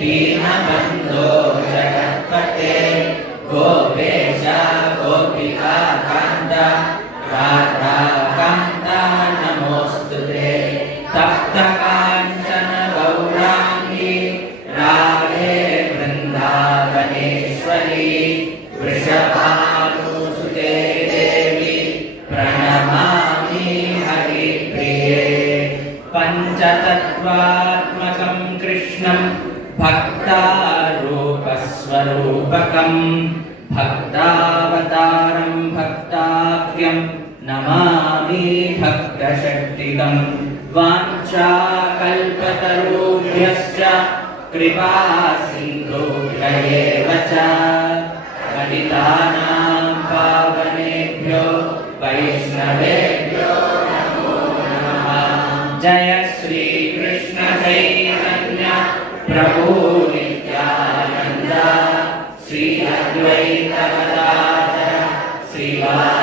दीनबन्धो जगत्पते गोपेश गोपिकान्त राधाकान्त नमोऽस्तुते तप्तकाञ्चन गौराङ्गी राधे वृन्दावनेश्वरी वृषभानुसुते देवी प्रणमामि हरिप्रिये पञ्चतत्त्वात्मकं कृष्णं भक्तारूपस्वरूपकं भक्तावतारं भक्ताख्यं नमामि भक्तशक्तिकं वाञ्छाकल्पतरुभ्यश्च कृपा सिन्धुभ्य एव च पतितानां पावनेभ्यो वैष्णवेभ्यो नमो नमः। जय श्री कृष्ण चैतन्य प्रभु नित्यानंद श्री अद्वैत गदाधर श्रीवास